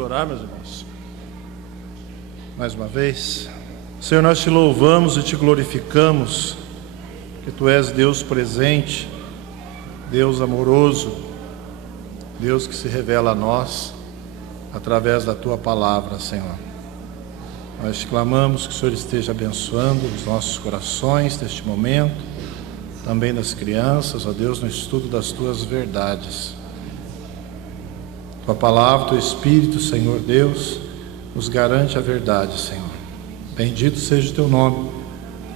orar, meus irmãos? Mais uma vez. Senhor, nós te louvamos e te glorificamos, que Tu és Deus presente, Deus amoroso, Deus que se revela a nós através da Tua palavra, Senhor. Nós te clamamos que o Senhor esteja abençoando os nossos corações neste momento, também das crianças, ó Deus, no estudo das Tuas verdades. Tua palavra, Teu Espírito, Senhor Deus, nos garante a verdade, Senhor. Bendito seja o Teu nome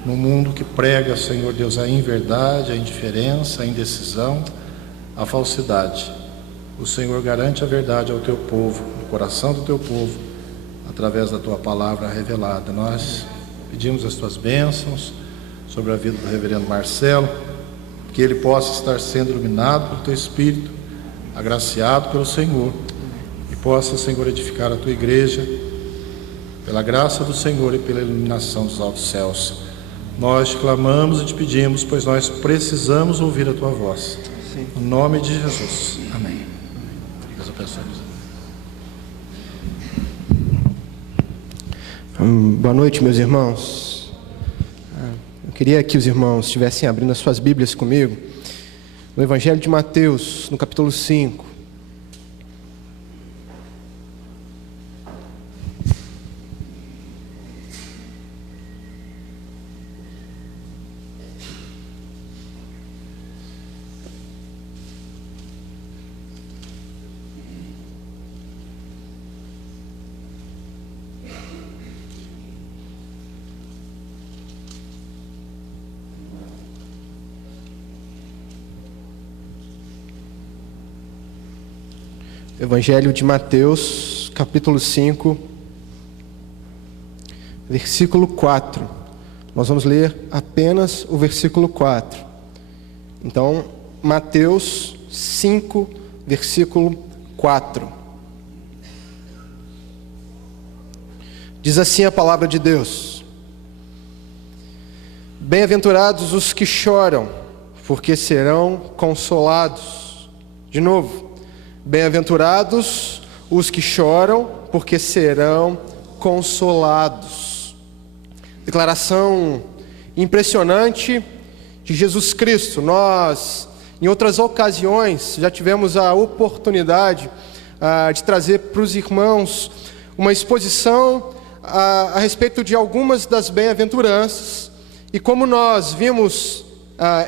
no mundo que prega, Senhor Deus, a inverdade, a indiferença, a indecisão, a falsidade. O Senhor garante a verdade ao Teu povo, no coração do Teu povo, através da Tua palavra revelada. Nós pedimos as Tuas bênçãos sobre a vida do reverendo Marcelo, que ele possa estar sendo iluminado pelo Teu Espírito, agraciado pelo Senhor, e possa, Senhor, edificar a Tua igreja, pela graça do Senhor e pela iluminação dos altos céus. Nós te clamamos e te pedimos, pois nós precisamos ouvir a Tua voz. Sim. No nome de Jesus. Amém. Deus abençoe. Boa noite, meus irmãos. Eu queria que os irmãos estivessem abrindo as suas Bíblias comigo no Evangelho de Mateus, no capítulo 5. Evangelho de Mateus, capítulo 5, versículo 4. Nós vamos ler apenas o versículo 4. Então, Mateus 5, versículo 4. Diz assim a palavra de Deus: Bem-aventurados os que choram, porque serão consolados. De novo. Bem-aventurados os que choram, porque serão consolados. Declaração impressionante de Jesus Cristo. Nós, em outras ocasiões, já tivemos a oportunidade de trazer para os irmãos uma exposição a respeito de algumas das bem-aventuranças. E como nós vimos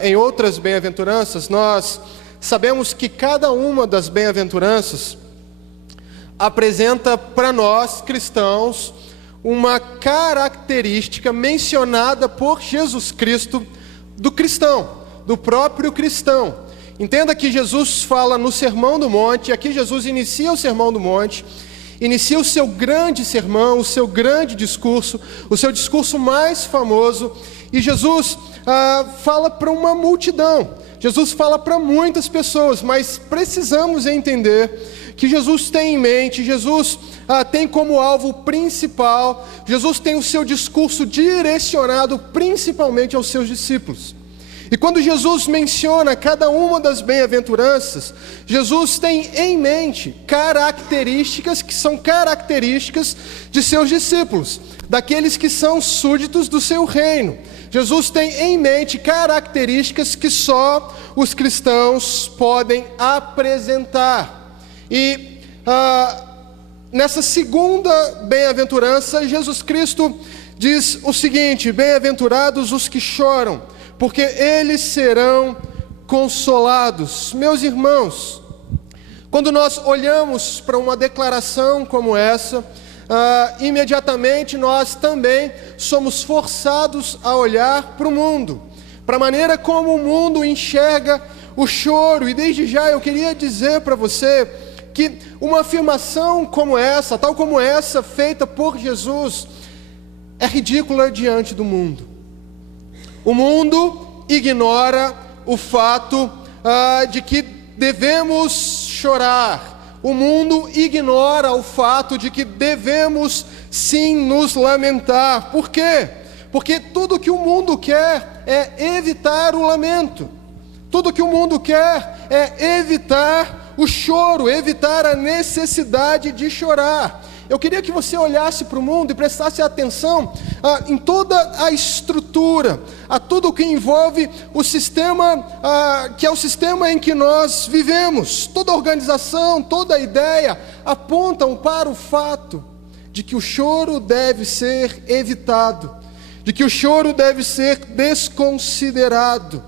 em outras bem-aventuranças, nós sabemos que cada uma das bem-aventuranças apresenta para nós, cristãos, uma característica mencionada por Jesus Cristo do cristão, do próprio cristão. Entenda que Jesus fala no Sermão do Monte, aqui Jesus inicia o Sermão do Monte, inicia o seu grande sermão, o seu grande discurso, o seu discurso mais famoso, e Jesus fala para uma multidão. Jesus fala para muitas pessoas, mas precisamos entender que Jesus tem em mente, Jesus tem como alvo principal, Jesus tem o seu discurso direcionado principalmente aos seus discípulos. E quando Jesus menciona cada uma das bem-aventuranças, Jesus tem em mente características que são características de seus discípulos, daqueles que são súditos do seu reino. Jesus tem em mente características que só os cristãos podem apresentar. E nessa segunda bem-aventurança, Jesus Cristo diz o seguinte: bem-aventurados os que choram, porque eles serão consolados. Meus irmãos, quando nós olhamos para uma declaração como essa, imediatamente nós também somos forçados a olhar para o mundo, para a maneira como o mundo enxerga o choro. E desde já eu queria dizer para você que uma afirmação como essa, tal como essa, feita por Jesus, é ridícula diante do mundo. O mundo ignora o fato de que devemos chorar. O mundo ignora o fato de que devemos sim nos lamentar. Por quê? Porque tudo que o mundo quer é evitar o lamento. Tudo que o mundo quer é evitar o choro, evitar a necessidade de chorar. Eu queria que você olhasse para o mundo e prestasse atenção em toda a estrutura, a tudo o que envolve o sistema, que é o sistema em que nós vivemos. Toda a organização, toda a ideia apontam para o fato de que o choro deve ser evitado, de que o choro deve ser desconsiderado.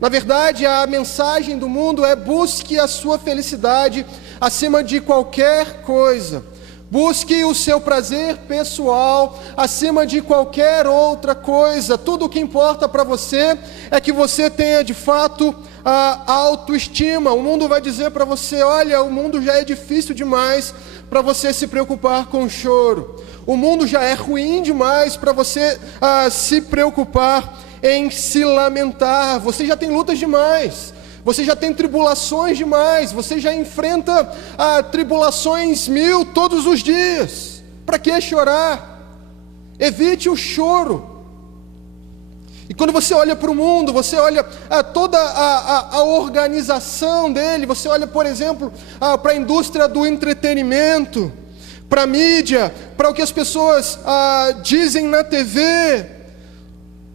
Na verdade, a mensagem do mundo é: busque a sua felicidade acima de qualquer coisa. Busque o seu prazer pessoal acima de qualquer outra coisa. Tudo o que importa para você é que você tenha de fato a autoestima. O mundo vai dizer para você: olha, o mundo já é difícil demais para você se preocupar com o choro. O mundo já é ruim demais para você se preocupar em se lamentar. Você já tem lutas demais. Você já tem tribulações demais, você já enfrenta tribulações 1000 todos os dias. Para que chorar? Evite o choro. E quando você olha para o mundo, você olha toda a organização dele, você olha, por exemplo, para a indústria do entretenimento, para a mídia, para o que as pessoas dizem na TV.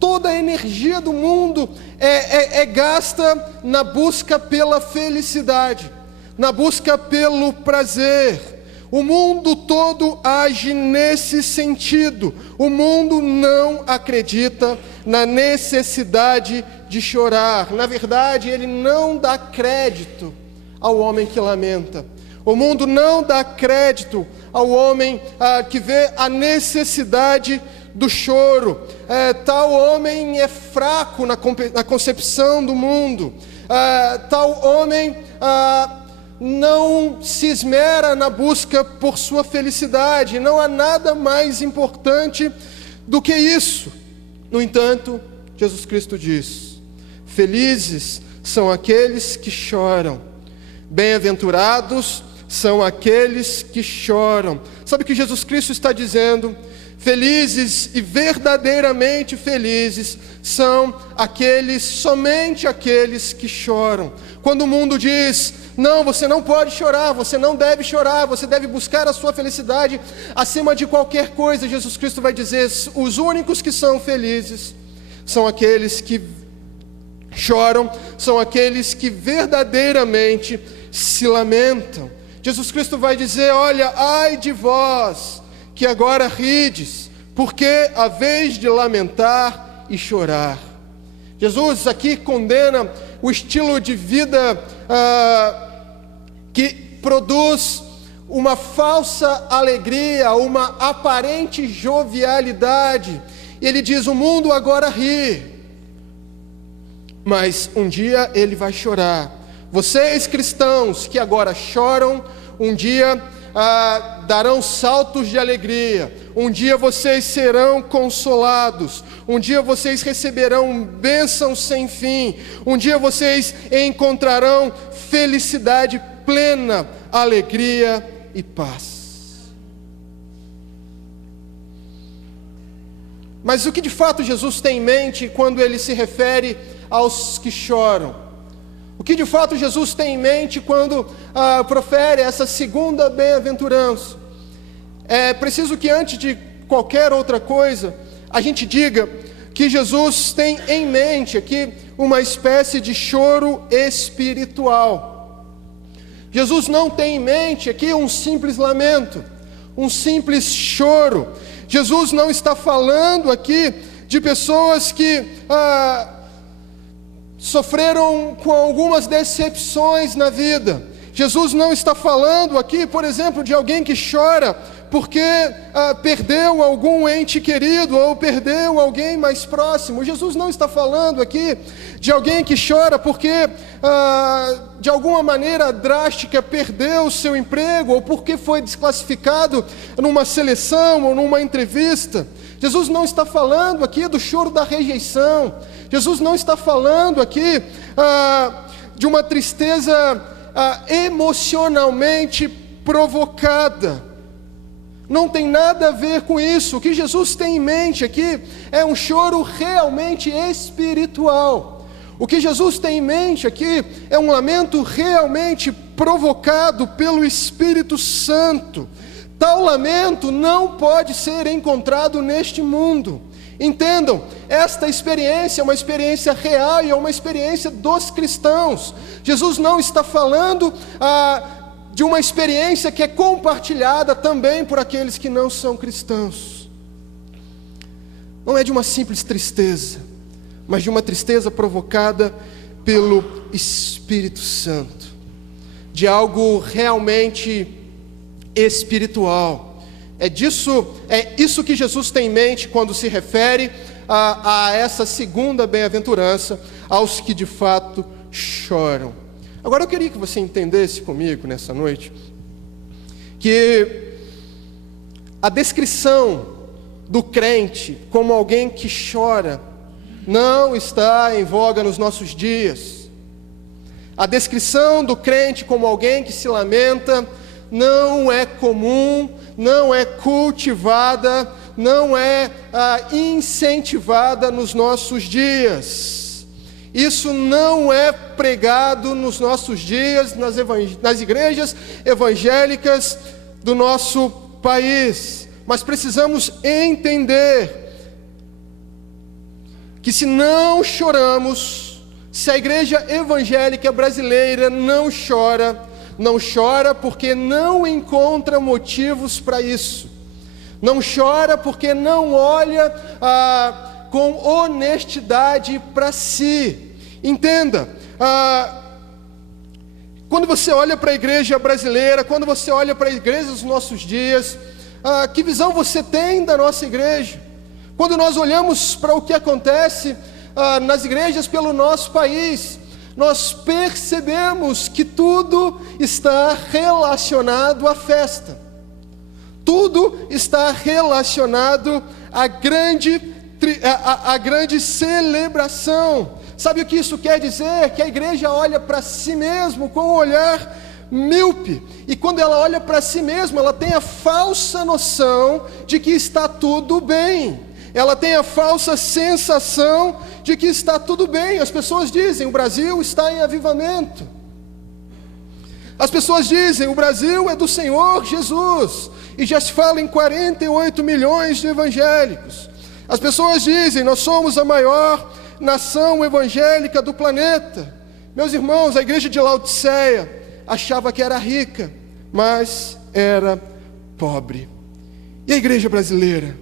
Toda a energia do mundo é gasta na busca pela felicidade, na busca pelo prazer. O mundo todo age nesse sentido. O mundo não acredita na necessidade de chorar. Na verdade, ele não dá crédito ao homem que lamenta. O mundo não dá crédito ao homem que vê a necessidade do choro. Tal homem é fraco na concepção do mundo. Tal homem não se esmera na busca por sua felicidade. Não há nada mais importante do que isso. No entanto, Jesus Cristo diz: felizes são aqueles que choram, bem-aventurados são aqueles que choram. Sabe o que Jesus Cristo está dizendo? Felizes e verdadeiramente felizes são aqueles, somente aqueles que choram. Quando o mundo diz: não, você não pode chorar, você não deve chorar, você deve buscar a sua felicidade acima de qualquer coisa, Jesus Cristo vai dizer: os únicos que são felizes são aqueles que choram, são aqueles que verdadeiramente se lamentam. Jesus Cristo vai dizer: olha, ai de vós que agora rides, porque a vez de lamentar e chorar. Jesus aqui condena o estilo de vida que produz uma falsa alegria, uma aparente jovialidade. E ele diz: o mundo agora ri, mas um dia ele vai chorar. Vocês cristãos que agora choram, um dia darão saltos de alegria. Um dia vocês serão consolados. Um dia vocês receberão bênçãos sem fim. Um dia vocês encontrarão felicidade plena, alegria e paz. Mas o que de fato Jesus tem em mente quando ele se refere aos que choram? O que de fato Jesus tem em mente quando profere essa segunda bem-aventurança? É preciso que antes de qualquer outra coisa, a gente diga que Jesus tem em mente aqui uma espécie de choro espiritual. Jesus não tem em mente aqui um simples lamento, um simples choro. Jesus não está falando aqui de pessoas que sofreram com algumas decepções na vida. Jesus não está falando aqui, por exemplo, de alguém que chora porque perdeu algum ente querido ou perdeu alguém mais próximo. Jesus não está falando aqui de alguém que chora porque de alguma maneira drástica perdeu o seu emprego ou porque foi desclassificado numa seleção ou numa entrevista. Jesus não está falando aqui do choro da rejeição. Jesus não está falando aqui de uma tristeza emocionalmente provocada. Não tem nada a ver com isso. O que Jesus tem em mente aqui é um choro realmente espiritual. O que Jesus tem em mente aqui é um lamento realmente provocado pelo Espírito Santo. Tal lamento não pode ser encontrado neste mundo. Entendam, esta experiência é uma experiência real e é uma experiência dos cristãos. Jesus não está falando de uma experiência que é compartilhada também por aqueles que não são cristãos. Não é de uma simples tristeza, mas de uma tristeza provocada pelo Espírito Santo, de algo realmente espiritual. É isso que Jesus tem em mente quando se refere a essa segunda bem-aventurança, aos que de fato choram. Agora eu queria que você entendesse comigo nessa noite, que a descrição do crente como alguém que chora não está em voga nos nossos dias. A descrição do crente como alguém que se lamenta não é comum, não é cultivada, não é incentivada nos nossos dias. Isso não é pregado nos nossos dias, nas igrejas evangélicas do nosso país. Mas precisamos entender que se não choramos, se a igreja evangélica brasileira não chora porque não encontra motivos para isso. Não chora porque não olha com honestidade para si. Entenda, quando você olha para a igreja brasileira, quando você olha para a igreja dos nossos dias, que visão você tem da nossa igreja? Quando nós olhamos para o que acontece nas igrejas pelo nosso país, nós percebemos que tudo está relacionado à festa. Tudo está relacionado à grande celebração. Sabe o que isso quer dizer? Que a igreja olha para si mesmo com um olhar míope. E quando ela olha para si mesma, ela tem a falsa noção de que está tudo bem. Ela tem a falsa sensação de que está tudo bem. As pessoas dizem, o Brasil está em avivamento. As pessoas dizem, o Brasil é do Senhor Jesus. E já se fala em 48 milhões de evangélicos. As pessoas dizem, nós somos a maior nação evangélica do planeta. Meus irmãos, a igreja de Laodiceia achava que era rica, mas era pobre. E a igreja brasileira?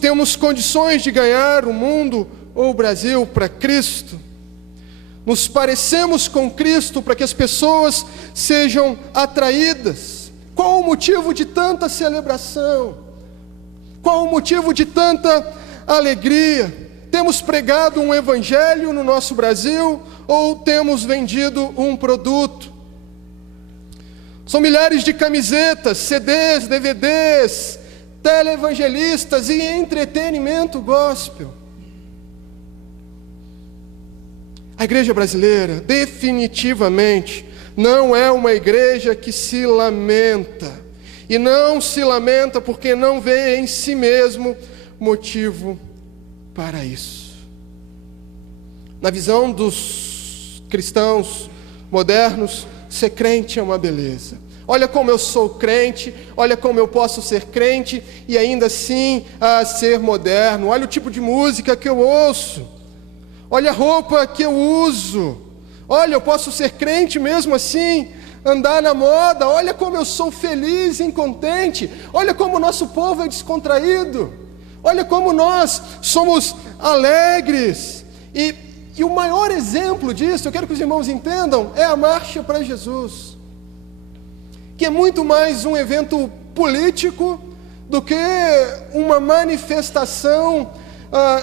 Temos condições de ganhar o mundo ou o Brasil para Cristo? Nos parecemos com Cristo para que as pessoas sejam atraídas? Qual o motivo de tanta celebração? Qual o motivo de tanta alegria? Temos pregado um evangelho no nosso Brasil ou temos vendido um produto? São milhares de camisetas, CDs, DVDs, televangelistas e entretenimento gospel. A igreja brasileira definitivamente não é uma igreja que se lamenta. E não se lamenta porque não vê em si mesmo motivo para isso. Na visão dos cristãos modernos, ser crente é uma beleza. Olha como eu sou crente, olha como eu posso ser crente e ainda assim ser moderno. Olha o tipo de música que eu ouço, olha a roupa que eu uso. Olha, eu posso ser crente mesmo assim, andar na moda. Olha como eu sou feliz e contente. Olha como o nosso povo é descontraído. Olha como nós somos alegres. E o maior exemplo disso, eu quero que os irmãos entendam, é a Marcha para Jesus, que é muito mais um evento político do que uma manifestação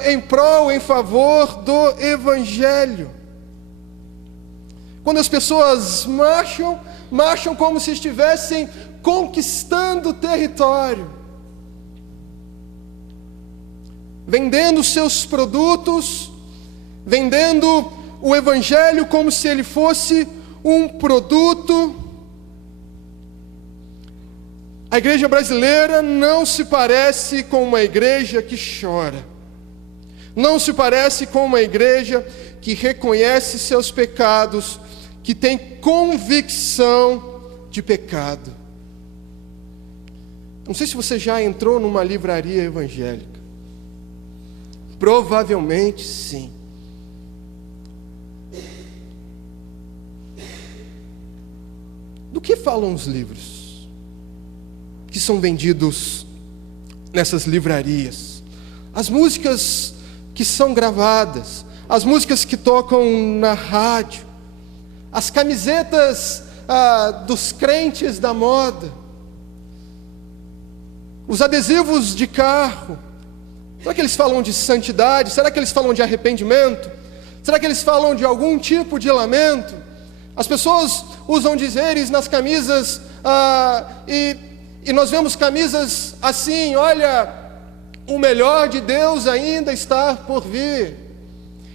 em prol, em favor do Evangelho. Quando as pessoas marcham como se estivessem conquistando território, vendendo seus produtos, vendendo o Evangelho como se ele fosse um produto. A igreja brasileira não se parece com uma igreja que chora, não se parece com uma igreja que reconhece seus pecados, que tem convicção de pecado. Não sei se você já entrou numa livraria evangélica. Provavelmente sim. Do que falam os livros que são vendidos nessas livrarias? As músicas que são gravadas, as músicas que tocam na rádio, as camisetas dos crentes da moda, os adesivos de carro. Será que eles falam de santidade? Será que eles falam de arrependimento? Será que eles falam de algum tipo de lamento? As pessoas usam dizeres nas camisas, e nós vemos camisas assim: olha, o melhor de Deus ainda está por vir.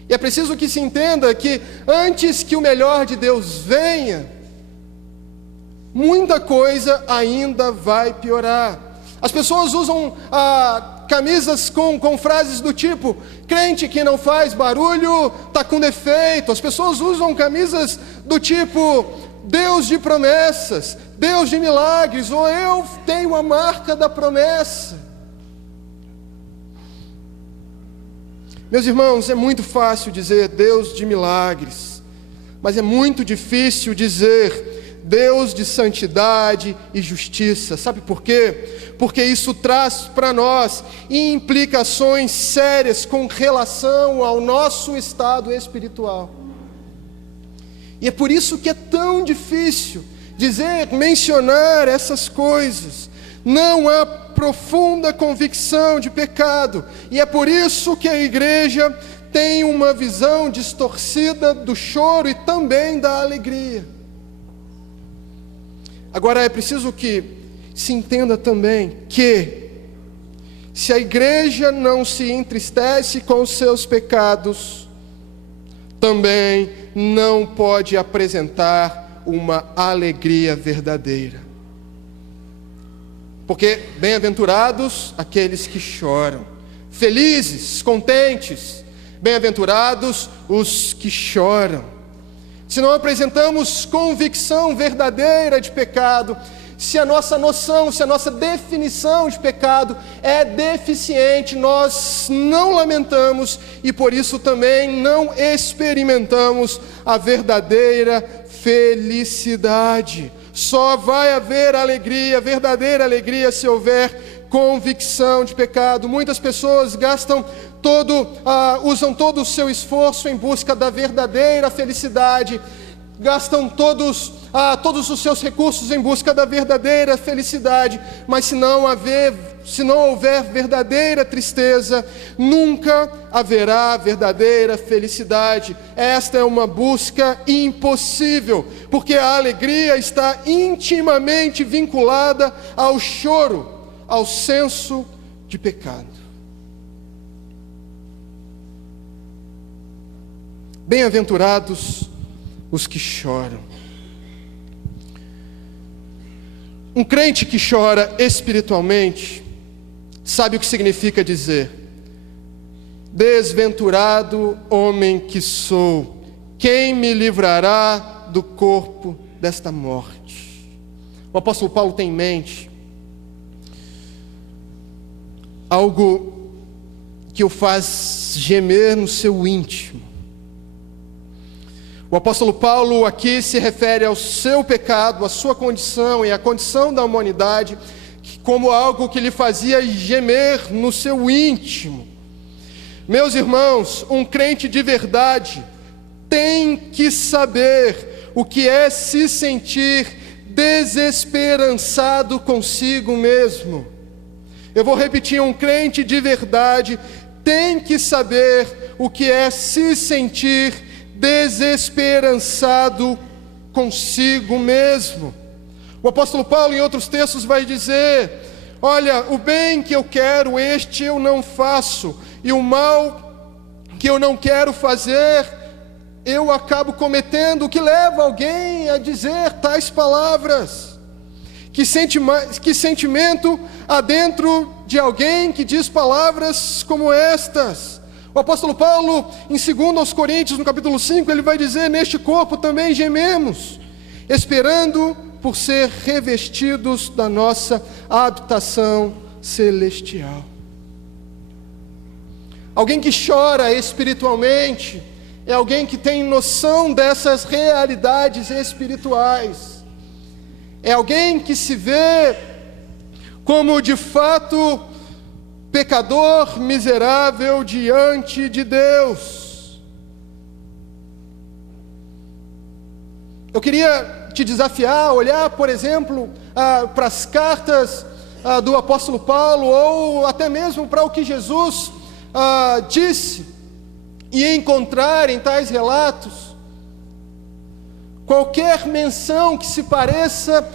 E é preciso que se entenda que antes que o melhor de Deus venha, muita coisa ainda vai piorar. As pessoas usam camisas com frases do tipo: crente que não faz barulho está com defeito. As pessoas usam camisas do tipo: Deus de promessas, Deus de milagres, ou eu tenho a marca da promessa. Meus irmãos, é muito fácil dizer Deus de milagres, mas é muito difícil dizer Deus de santidade e justiça. Sabe por quê? Porque isso traz para nós implicações sérias com relação ao nosso estado espiritual. E é por isso que é tão difícil mencionar essas coisas. Não há profunda convicção de pecado, e é por isso que a igreja tem uma visão distorcida do choro e também da alegria. Agora é preciso que se entenda também que, se a igreja não se entristece com os seus pecados, também não pode apresentar uma alegria verdadeira. Porque bem-aventurados aqueles que choram, felizes, contentes, bem-aventurados os que choram. Se não apresentamos convicção verdadeira de pecado, se a nossa noção, se a nossa definição de pecado é deficiente, nós não lamentamos e por isso também não experimentamos a verdadeira felicidade. Só vai haver alegria, verdadeira alegria, se houver convicção de pecado. Muitas pessoas usam todo o seu esforço em busca da verdadeira felicidade, gastam todos os seus recursos em busca da verdadeira felicidade, mas se não houver verdadeira tristeza, nunca haverá verdadeira felicidade. Esta é uma busca impossível, porque a alegria está intimamente vinculada ao choro, ao senso de pecado. Bem-aventurados os que choram. Um crente que chora espiritualmente sabe o que significa dizer: desventurado homem que sou, quem me livrará do corpo desta morte? O apóstolo Paulo tem em mente algo que o faz gemer no seu íntimo. O apóstolo Paulo aqui se refere ao seu pecado, à sua condição e à condição da humanidade, como algo que lhe fazia gemer no seu íntimo. Meus irmãos, um crente de verdade tem que saber o que é se sentir desesperançado consigo mesmo. Eu vou repetir: um crente de verdade tem que saber o que é se sentir desesperançado consigo mesmo. O apóstolo Paulo em outros textos vai dizer: olha, o bem que eu quero, este eu não faço, e o mal que eu não quero fazer, eu acabo cometendo, o que leva alguém a dizer tais palavras. Que sentimento há dentro de alguém que diz palavras como estas? O apóstolo Paulo, em 2 Coríntios, no capítulo 5, ele vai dizer: neste corpo também gememos, esperando por ser revestidos da nossa habitação celestial. Alguém que chora espiritualmente é alguém que tem noção dessas realidades espirituais. É alguém que se vê como de fato pecador miserável diante de Deus. Eu queria te desafiar a olhar, por exemplo, para as cartas do apóstolo Paulo, ou até mesmo para o que Jesus disse, e encontrar em tais relatos qualquer menção que se pareça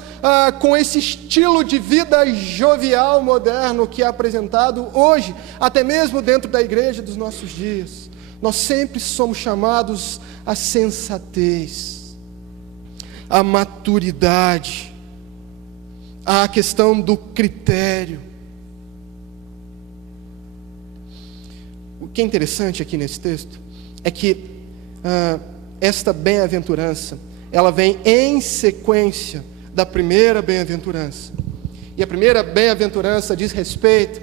com esse estilo de vida jovial moderno que é apresentado hoje, até mesmo dentro da igreja dos nossos dias. Nós sempre somos chamados à sensatez, à maturidade, à questão do critério. O que é interessante aqui nesse texto é que esta bem-aventurança, ela vem em sequência da primeira bem-aventurança. E a primeira bem-aventurança diz respeito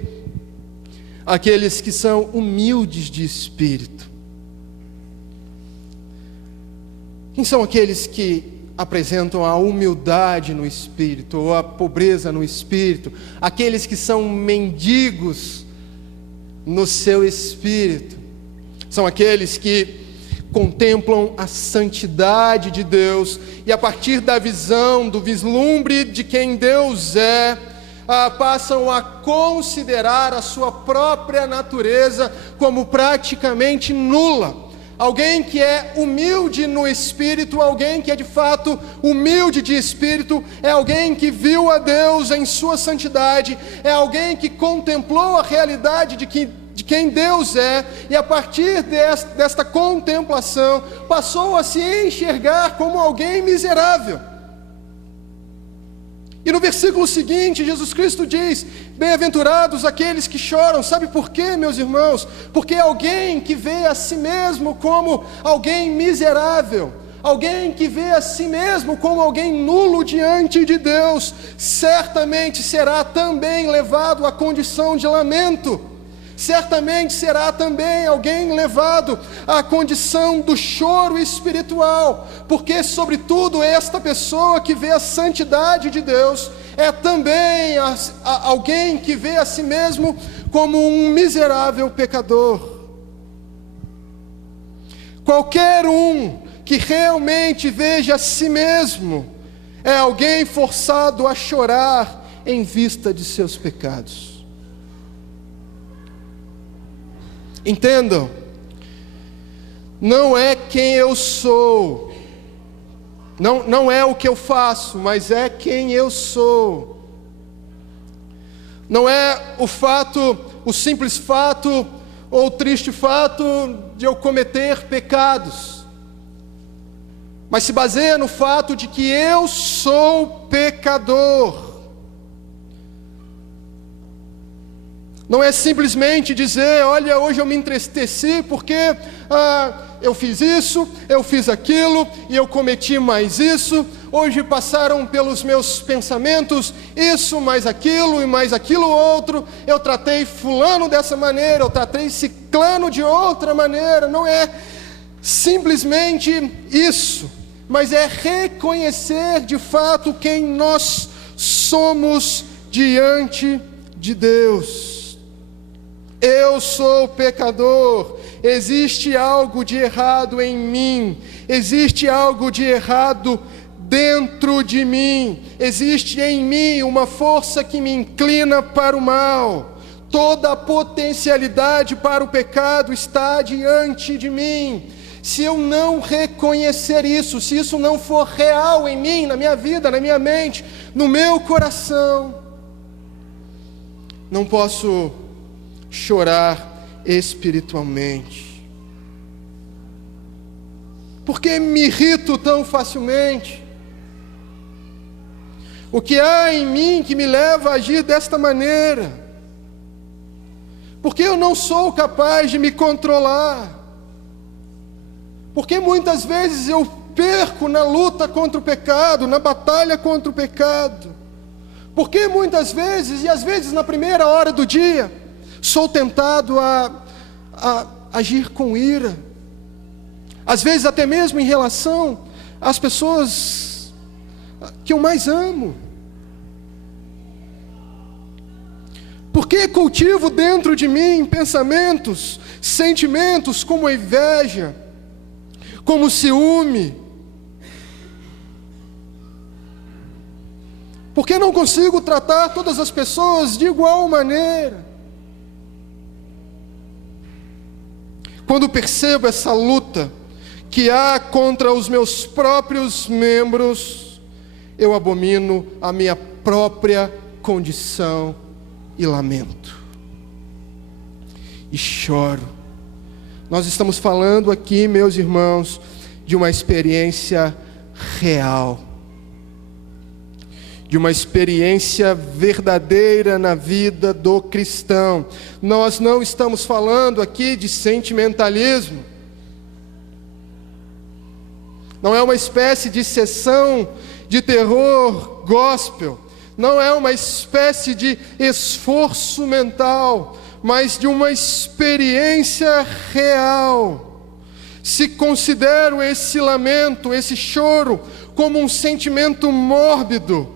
àqueles que são humildes de espírito. Quem são aqueles que apresentam a humildade no espírito, ou a pobreza no espírito? Aqueles que são mendigos no seu espírito. São aqueles que contemplam a santidade de Deus, e a partir da visão, do vislumbre de quem Deus é, passam a considerar a sua própria natureza como praticamente nula. Alguém que é humilde no espírito, alguém que é de fato humilde de espírito, é alguém que viu a Deus em sua santidade, é alguém que contemplou a realidade de quem Deus é, e a partir desta contemplação, passou a se enxergar como alguém miserável. E no versículo seguinte, Jesus Cristo diz: bem-aventurados aqueles que choram. Sabe por quê, meus irmãos? Porque alguém que vê a si mesmo como alguém miserável, alguém que vê a si mesmo como alguém nulo diante de Deus, certamente será também levado à condição de lamento. Certamente será também alguém levado à condição do choro espiritual, porque sobretudo esta pessoa que vê a santidade de Deus é também alguém que vê a si mesmo como um miserável pecador. Qualquer um que realmente veja a si mesmo é alguém forçado a chorar em vista de seus pecados. Entendam, não é quem eu sou, não é o que eu faço, mas é quem eu sou. Não é o simples fato ou o triste fato de eu cometer pecados, mas se baseia no fato de que eu sou pecador. Não é simplesmente dizer: olha, hoje eu me entristeci porque eu fiz isso, eu fiz aquilo e eu cometi mais isso. Hoje passaram pelos meus pensamentos isso, mais aquilo e mais aquilo outro. Eu tratei fulano dessa maneira, eu tratei ciclano de outra maneira. Não é simplesmente isso, mas é reconhecer de fato quem nós somos diante de Deus. Eu sou pecador, existe algo de errado em mim, existe algo de errado dentro de mim, existe em mim uma força que me inclina para o mal, toda a potencialidade para o pecado está diante de mim. Se eu não reconhecer isso, se isso não for real em mim, na minha vida, na minha mente, no meu coração, não posso chorar espiritualmente. Por que me irrito tão facilmente? O que há em mim que me leva a agir desta maneira? Porque eu não sou capaz de me controlar. Porque muitas vezes eu perco na luta contra o pecado, na batalha contra o pecado. Porque muitas vezes, e às vezes na primeira hora do dia, sou tentado a agir com ira. Às vezes até mesmo em relação às pessoas que eu mais amo. Porque cultivo dentro de mim pensamentos, sentimentos como a inveja, como o ciúme. Porque não consigo tratar todas as pessoas de igual maneira. Quando percebo essa luta que há contra os meus próprios membros, eu abomino a minha própria condição e lamento. E choro. Nós estamos falando aqui, meus irmãos, de uma experiência real. De uma experiência verdadeira na vida do cristão. Nós não estamos falando aqui de sentimentalismo. Não é uma espécie de sessão de terror gospel. Não é uma espécie de esforço mental, mas de uma experiência real. Se considero esse lamento, esse choro, como um sentimento mórbido,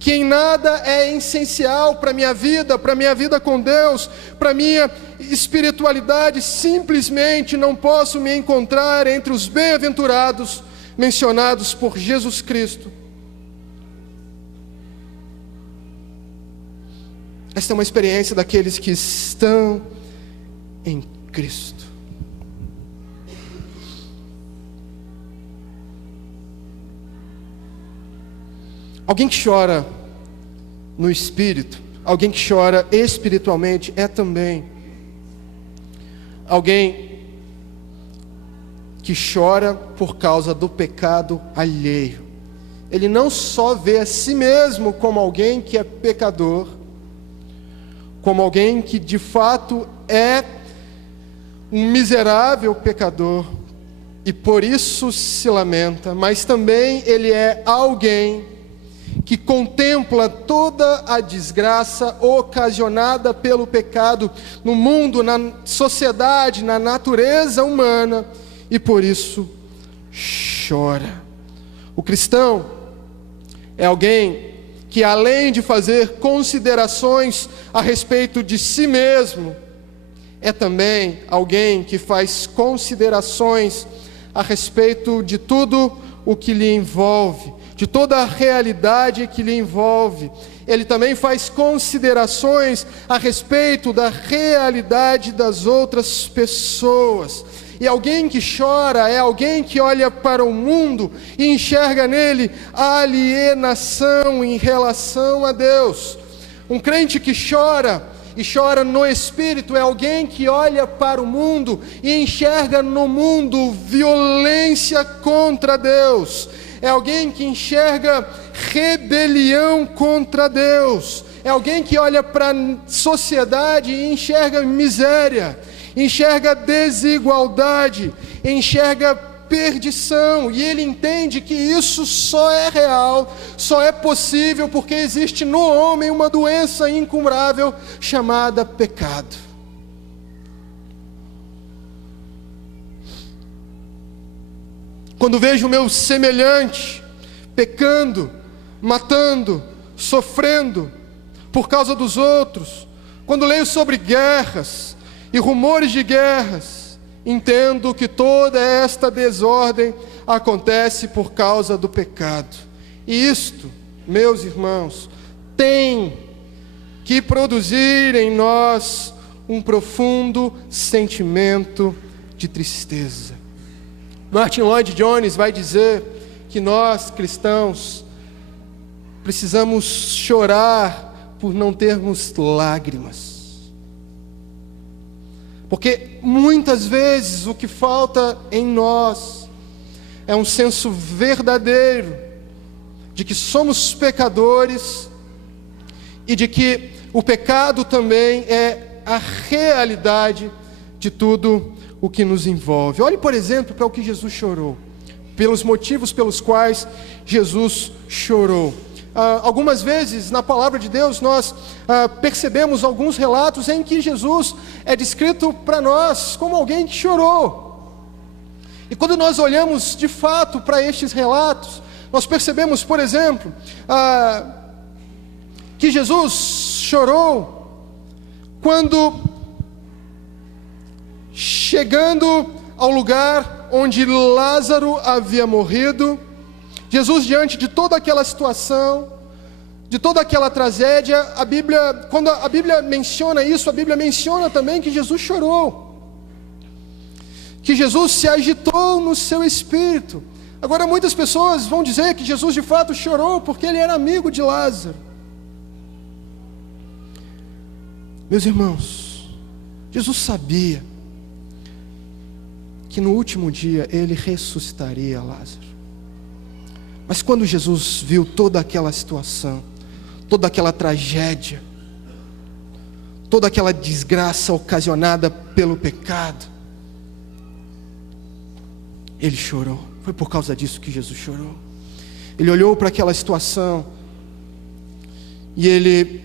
que em nada é essencial para a minha vida com Deus, para a minha espiritualidade, simplesmente não posso me encontrar entre os bem-aventurados mencionados por Jesus Cristo. Esta é uma experiência daqueles que estão em Cristo. Alguém que chora no espírito, alguém que chora espiritualmente, é também alguém que chora por causa do pecado alheio. Ele não só vê a si mesmo como alguém que é pecador, como alguém que de fato é um miserável pecador, e por isso se lamenta, mas também ele é alguém que contempla toda a desgraça ocasionada pelo pecado no mundo, na sociedade, na natureza humana, e por isso chora. O cristão é alguém que, além de fazer considerações a respeito de si mesmo, é também alguém que faz considerações a respeito de tudo o que lhe envolve, de toda a realidade que lhe envolve. Ele também faz considerações a respeito da realidade das outras pessoas. E alguém que chora é alguém que olha para o mundo e enxerga nele alienação em relação a Deus. Um crente que chora, e chora no Espírito, é alguém que olha para o mundo e enxerga no mundo violência contra Deus. É alguém que enxerga rebelião contra Deus. É alguém que olha para a sociedade e enxerga miséria, enxerga desigualdade, enxerga perdição, e ele entende que isso só é real, só é possível porque existe no homem uma doença incurável chamada pecado. Quando vejo o meu semelhante pecando, matando, sofrendo por causa dos outros, quando leio sobre guerras e rumores de guerras, entendo que toda esta desordem acontece por causa do pecado. E isto, meus irmãos, tem que produzir em nós um profundo sentimento de tristeza. Martin Lloyd-Jones vai dizer que nós, cristãos, precisamos chorar por não termos lágrimas. Porque muitas vezes o que falta em nós é um senso verdadeiro de que somos pecadores e de que o pecado também é a realidade de tudo o que nos envolve. Olhe, por exemplo, para o que Jesus chorou, pelos motivos pelos quais Jesus chorou. Algumas vezes na palavra de Deus nós percebemos alguns relatos em que Jesus é descrito para nós como alguém que chorou. E quando nós olhamos de fato para estes relatos, nós percebemos, por exemplo, que Jesus chorou quando, chegando ao lugar onde Lázaro havia morrido, Jesus, diante de toda aquela situação, de toda aquela tragédia, quando a Bíblia menciona isso, a Bíblia menciona também que Jesus chorou, que Jesus se agitou no seu espírito. Agora, muitas pessoas vão dizer que Jesus de fato chorou porque ele era amigo de Lázaro. Meus irmãos, Jesus sabia que no último dia ele ressuscitaria Lázaro. Mas quando Jesus viu toda aquela situação, toda aquela tragédia, toda aquela desgraça ocasionada pelo pecado, ele chorou. Foi por causa disso que Jesus chorou. Ele olhou para aquela situação e ele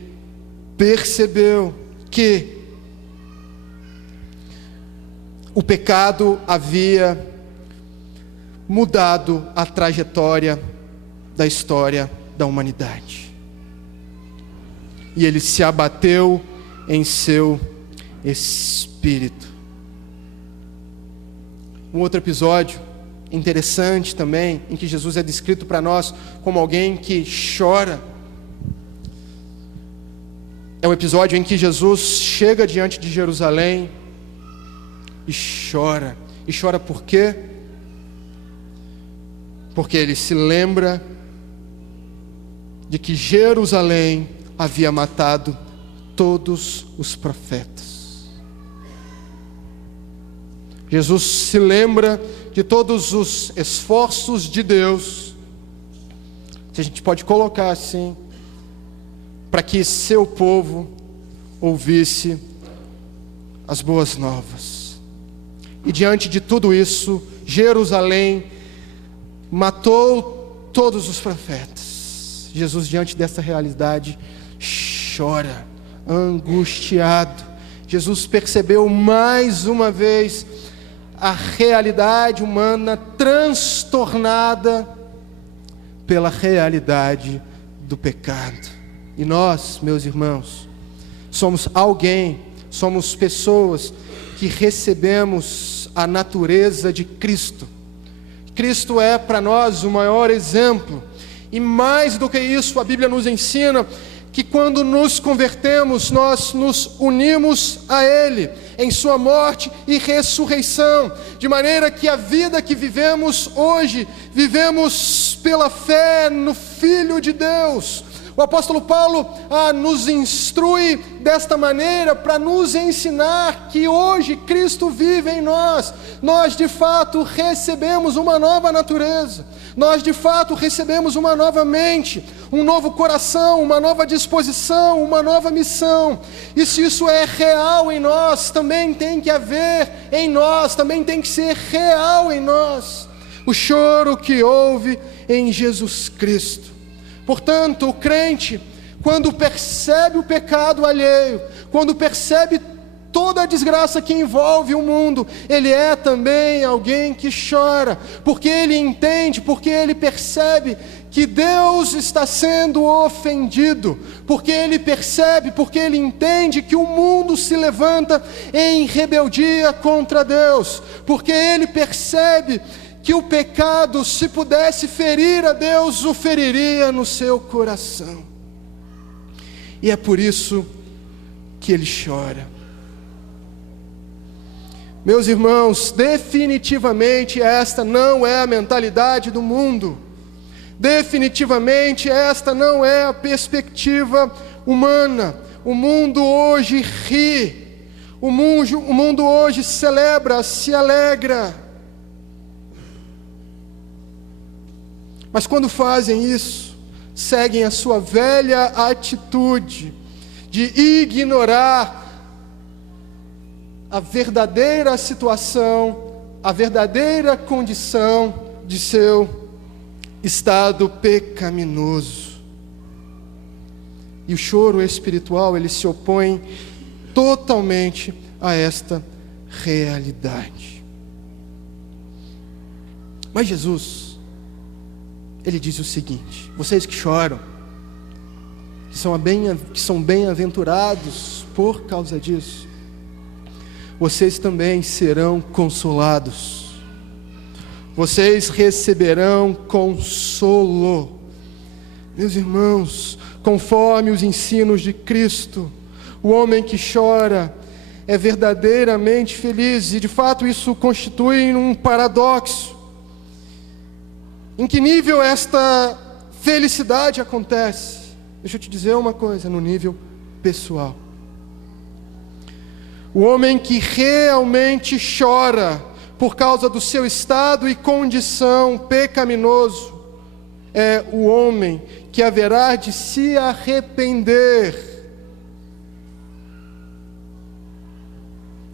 percebeu que o pecado havia mudado a trajetória da história da humanidade. E ele se abateu em seu espírito. Um outro episódio interessante também, em que Jesus é descrito para nós como alguém que chora, é o episódio em que Jesus chega diante de Jerusalém e chora. E chora por quê? Porque ele se lembra de que Jerusalém havia matado todos os profetas. Jesus se lembra de todos os esforços de Deus, se a gente pode colocar assim, para que seu povo ouvisse as boas novas. E diante de tudo isso, Jerusalém matou todos os profetas. Jesus, diante dessa realidade, chora, angustiado. Jesus percebeu mais uma vez a realidade humana transtornada pela realidade do pecado. E nós, meus irmãos, somos pessoas que recebemos a natureza de Cristo. Cristo é para nós o maior exemplo. E mais do que isso, a Bíblia nos ensina que quando nos convertemos, nós nos unimos a Ele em sua morte e ressurreição, de maneira que a vida que vivemos hoje, vivemos pela fé no Filho de Deus. O apóstolo Paulo nos instrui desta maneira para nos ensinar que hoje Cristo vive em nós. Nós de fato recebemos uma nova natureza. Nós de fato recebemos uma nova mente, um novo coração, uma nova disposição, uma nova missão. E se isso é real em nós, também tem que haver em nós, também tem que ser real em nós o choro que houve em Jesus Cristo. Portanto, o crente, quando percebe o pecado alheio, quando percebe toda a desgraça que envolve o mundo, ele é também alguém que chora, porque ele entende, porque ele percebe que Deus está sendo ofendido, porque ele percebe, porque ele entende que o mundo se levanta em rebeldia contra Deus, porque ele percebe que o pecado, se pudesse ferir a Deus, o feriria no seu coração. E é por isso que ele chora. Meus irmãos, definitivamente esta não é a mentalidade do mundo. Definitivamente esta não é a perspectiva humana. O mundo hoje ri. O mundo hoje celebra, se alegra. Mas quando fazem isso, seguem a sua velha atitude de ignorar a verdadeira situação, a verdadeira condição de seu estado pecaminoso. E o choro espiritual, ele se opõe totalmente a esta realidade. Mas Jesus, ele diz o seguinte: vocês que choram, que são bem-aventurados por causa disso, vocês também serão consolados. Vocês receberão consolo. Meus irmãos, conforme os ensinos de Cristo, o homem que chora é verdadeiramente feliz, e de fato isso constitui um paradoxo. Em que nível esta felicidade acontece? Deixa eu te dizer uma coisa, no nível pessoal. O homem que realmente chora por causa do seu estado e condição pecaminoso é o homem que haverá de se arrepender.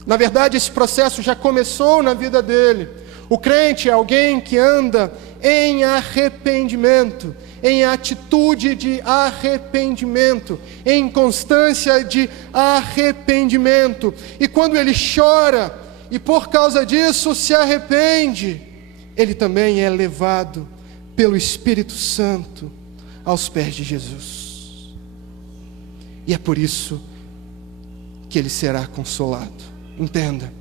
Na verdade, esse processo já começou na vida dele. O crente é alguém que anda em arrependimento, em atitude de arrependimento, em constância de arrependimento. E quando ele chora e por causa disso se arrepende, ele também é levado pelo Espírito Santo aos pés de Jesus. E é por isso que ele será consolado. Entenda,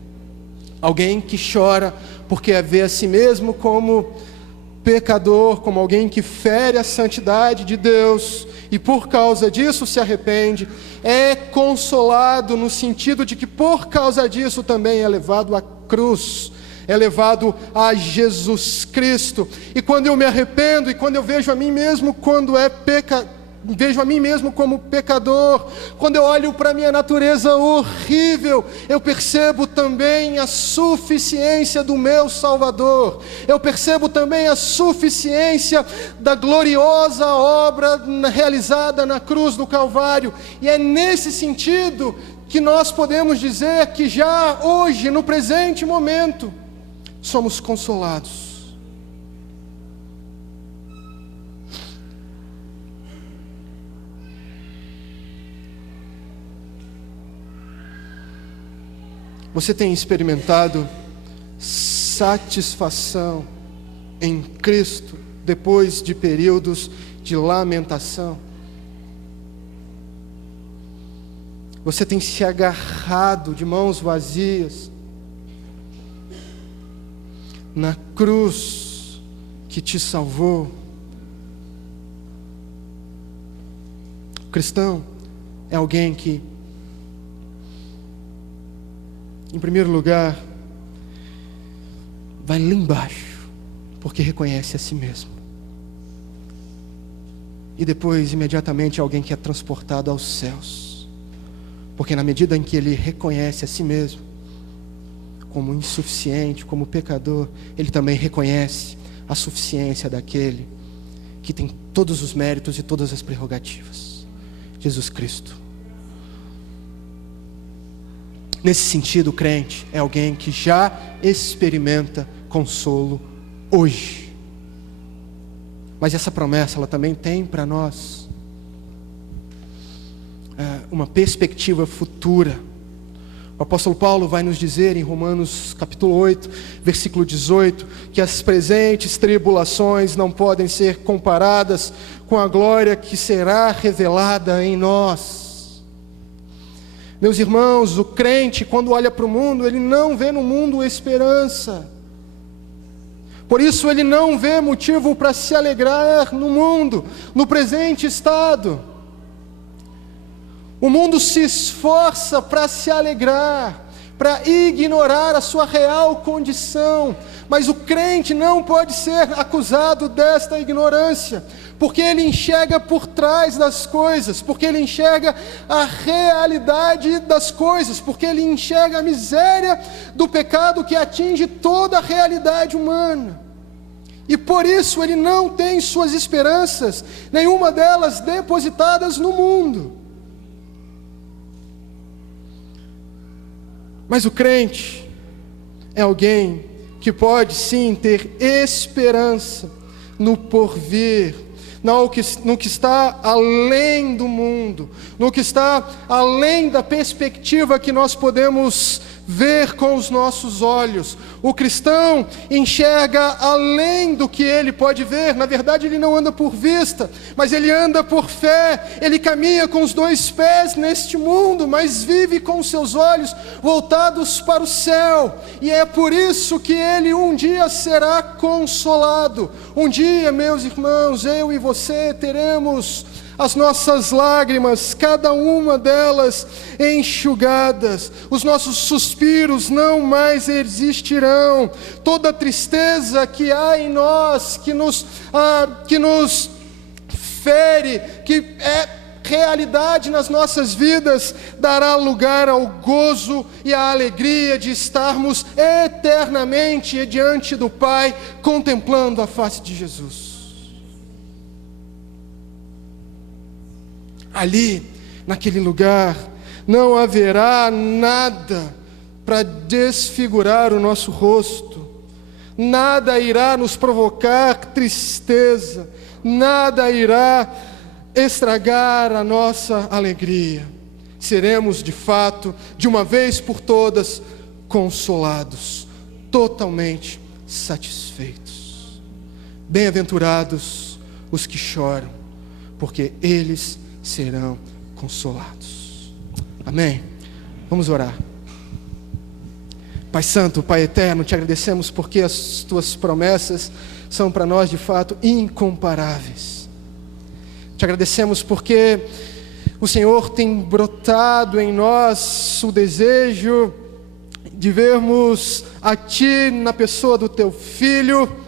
alguém que chora porque vê a si mesmo como pecador, como alguém que fere a santidade de Deus e por causa disso se arrepende, é consolado no sentido de que por causa disso também é levado à cruz, é levado a Jesus Cristo. E quando eu me arrependo e quando eu vejo a mim mesmo vejo a mim mesmo como pecador, quando eu olho para a minha natureza horrível, eu percebo também a suficiência do meu Salvador, eu percebo também a suficiência da gloriosa obra realizada na cruz do Calvário, e é nesse sentido que nós podemos dizer que já hoje, no presente momento, somos consolados. Você tem experimentado satisfação em Cristo depois de períodos de lamentação? Você tem se agarrado de mãos vazias na cruz que te salvou? O cristão é alguém que, em primeiro lugar, vai lá embaixo, porque reconhece a si mesmo. E depois, imediatamente, alguém que é transportado aos céus, porque na medida em que ele reconhece a si mesmo como insuficiente, como pecador, ele também reconhece a suficiência daquele que tem todos os méritos e todas as prerrogativas, Jesus Cristo. Nesse sentido, o crente é alguém que já experimenta consolo hoje. Mas essa promessa, ela também tem para nós uma perspectiva futura. O apóstolo Paulo vai nos dizer em Romanos capítulo 8, versículo 18, que as presentes tribulações não podem ser comparadas com a glória que será revelada em nós. Meus irmãos, o crente, quando olha para o mundo, ele não vê no mundo esperança. Por isso ele não vê motivo para se alegrar no mundo, no presente estado. O mundo se esforça para se alegrar, para ignorar a sua real condição, mas o crente não pode ser acusado desta ignorância, porque ele enxerga por trás das coisas, porque ele enxerga a realidade das coisas, porque ele enxerga a miséria do pecado que atinge toda a realidade humana. E por isso ele não tem suas esperanças, nenhuma delas depositadas no mundo. Mas o crente é alguém que pode sim ter esperança no porvir, no que está além do mundo, no que está além da perspectiva que nós podemos ver com os nossos olhos. O cristão enxerga além do que ele pode ver. Na verdade, ele não anda por vista, mas ele anda por fé. Ele caminha com os 2 pés neste mundo, mas vive com os seus olhos voltados para o céu. E é por isso que ele um dia será consolado. Um dia, meus irmãos, eu e você teremos as nossas lágrimas, cada uma delas enxugadas. Os nossos suspiros não mais existirão. Toda a tristeza que há em nós, que nos fere, que é realidade nas nossas vidas, dará lugar ao gozo e à alegria de estarmos eternamente diante do Pai, contemplando a face de Jesus. Ali, naquele lugar, não haverá nada para desfigurar o nosso rosto, nada irá nos provocar tristeza, nada irá estragar a nossa alegria. Seremos de fato, de uma vez por todas, consolados, totalmente satisfeitos. Bem-aventurados os que choram, porque eles serão consolados. Amém? Vamos orar. Pai Santo, Pai Eterno, te agradecemos porque as Tuas promessas são para nós de fato incomparáveis. Te agradecemos porque o Senhor tem brotado em nós o desejo de vermos a Ti na pessoa do Teu Filho,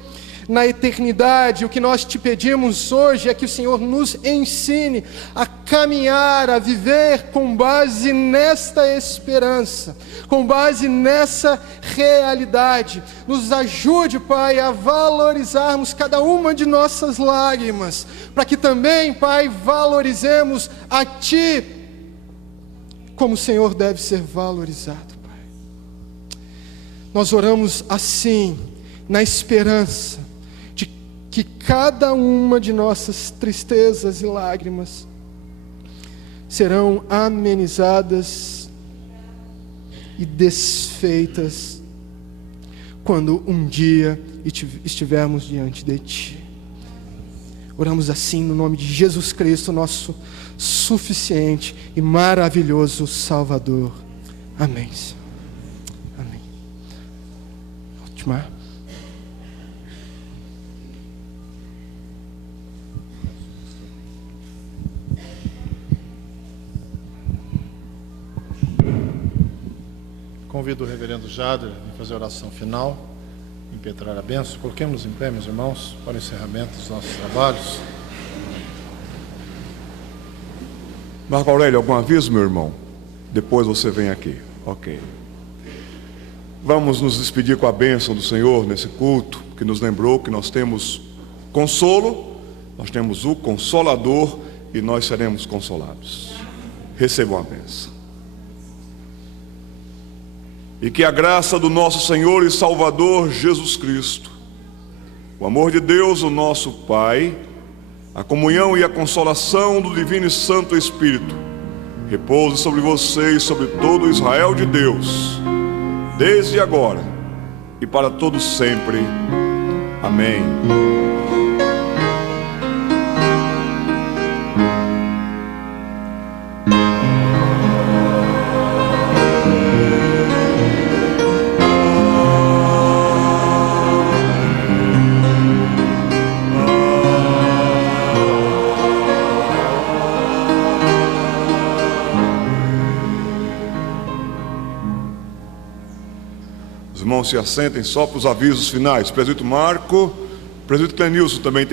na eternidade. O que nós te pedimos hoje é que o Senhor nos ensine a caminhar, a viver com base nesta esperança, com base nessa realidade. Nos ajude, Pai, a valorizarmos cada uma de nossas lágrimas, para que também, Pai, valorizemos a Ti como o Senhor deve ser valorizado, Pai. Nós oramos assim, na esperança que cada uma de nossas tristezas e lágrimas serão amenizadas e desfeitas quando um dia estivermos diante de Ti. Oramos assim no nome de Jesus Cristo, nosso suficiente e maravilhoso Salvador. Amém. Amém. Última. Convido o reverendo Jader a fazer a oração final, impetrar a bênção. Coloquemos em pé, meus irmãos, para o encerramento dos nossos trabalhos. Marco Aurélio, algum aviso, meu irmão? Depois você vem aqui. Ok. Vamos nos despedir com a bênção do Senhor nesse culto, que nos lembrou que nós temos consolo, nós temos o Consolador e nós seremos consolados. Recebam a bênção. E que a graça do nosso Senhor e Salvador Jesus Cristo, o amor de Deus, o nosso Pai, a comunhão e a consolação do Divino e Santo Espírito, repouse sobre vocês, sobre todo Israel de Deus, desde agora e para todos sempre. Amém. Os irmãos se assentem só para os avisos finais. Presbítero Marco, presbítero Clenilson também tem